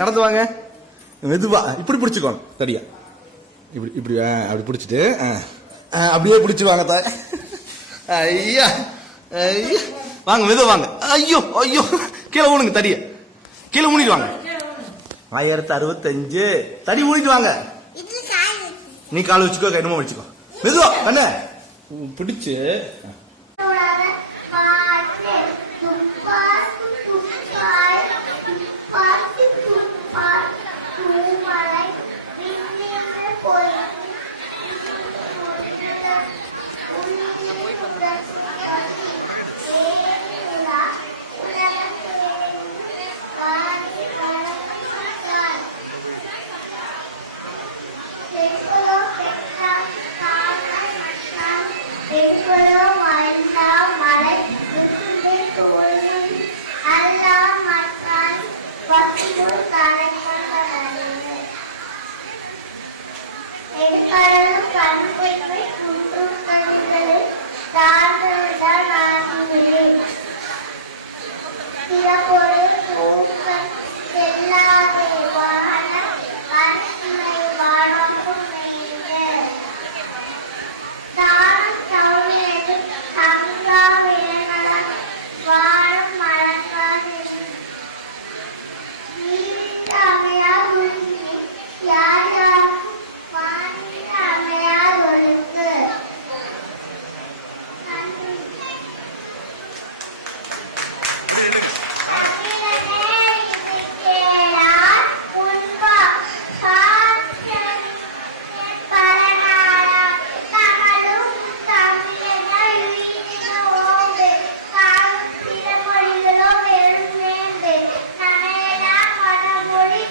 நடந்து வாங்க. மெதுவா இப்படி பிடிச்சுக்கோணும். சரியா? இப்படி இப்படி அப்படி பிடிச்சிட்டு அப்படியே பிடிச்சிருவாங்க தாய். ஐயா ஐயா வாங்க மெதுவா வாங்க. ஐயோ ஐயோ கீழே ஊனுங்க தடிய. கீழே ஊனிட்டு வாங்க. 1065 தடி ஊனிட்டு வாங்க. நீ கால் வச்சுக்கோ, கைனமா வச்சுக்கோ. மெதுவா கண்ணே பிடிச்சு மொழிகளோ பெருந்தேந்து நமையெல்லாம் மனமொழி